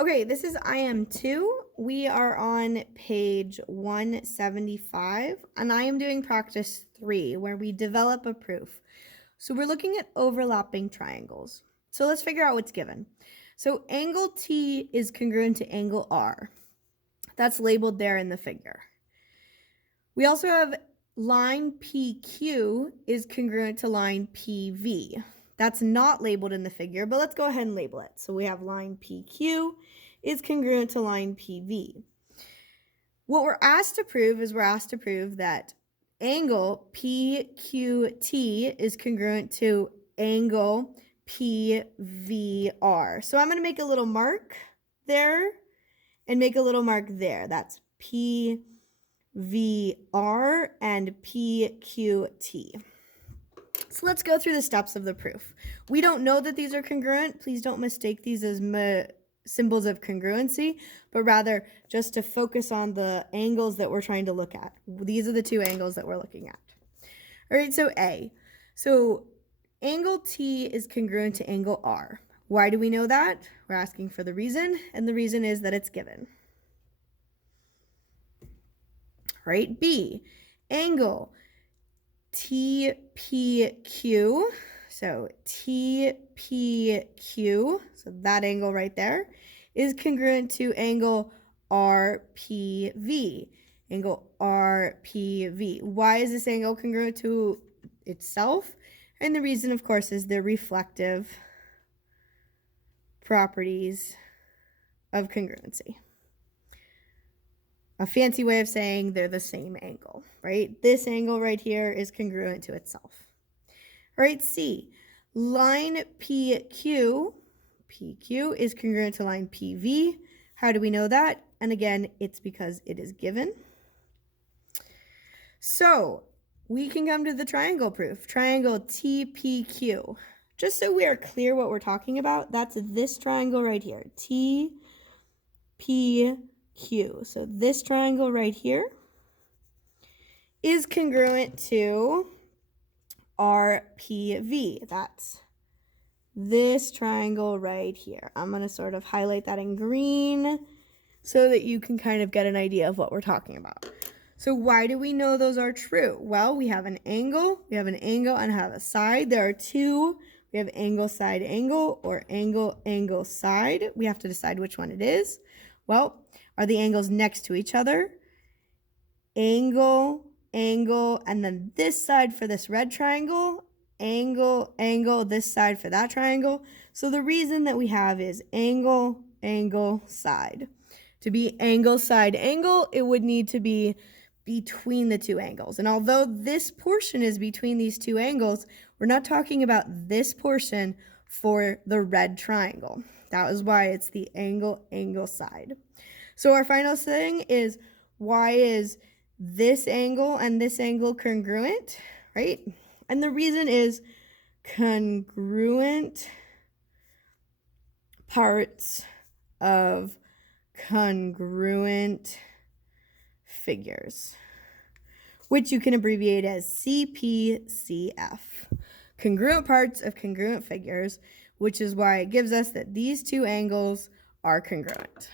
Okay, this is IM2. We are on page 175, and I am doing practice 3, where we develop a proof. So we're looking at overlapping triangles. So let's figure out what's given. So angle T is congruent to angle R. That's labeled there in the figure. We also have line PQ is congruent to line PV. That's not labeled in the figure, but let's go ahead and label it. So we have line PQ is congruent to line PV. What we're asked to prove is that angle PQT is congruent to angle PVR. So I'm going to make a little mark there and make a little mark there. That's PVR and PQT. So let's go through the steps of the proof. We don't know that these are congruent. Please don't mistake these as symbols of congruency, but rather just to focus on the angles that we're trying to look at. These are the two angles that we're looking at. All right, so A. So angle T is congruent to angle R. Why do we know that? We're asking for the reason, and the reason is that it's given. All right, B. Angle TPQ, so TPQ, so that angle right there, is congruent to angle RPV. Angle RPV. Why is this angle congruent to itself? And the reason, of course, is the reflective properties of congruency. A fancy way of saying they're the same angle, right? This angle right here is congruent to itself. All right, C. Line PQ is congruent to line PV. How do we know that? And again, it's because it is given. So we can come to the triangle proof. Triangle TPQ. Just so we are clear what we're talking about, that's this triangle right here. TPQ. So this triangle right here is congruent to RPV. That's this triangle right here. I'm going to sort of highlight that in green so that you can kind of get an idea of what we're talking about. So why do we know those are true? Well, we have an angle, and have a side. There are two. We have angle, side, angle, or angle, angle, side. We have to decide which one it is. Well, are the angles next to each other? Angle, angle, and then this side for this red triangle, angle, angle, this side for that triangle. So the reason that we have is angle, angle, side. To be angle, side, angle, it would need to be between the two angles. And although this portion is between these two angles, we're not talking about this portion for the red triangle. That is why it's the angle, angle, side. So our final thing is, why is this angle and this angle congruent, right? And the reason is congruent parts of congruent figures, which you can abbreviate as CPCF. Congruent parts of congruent figures, which is why it gives us that these two angles are congruent.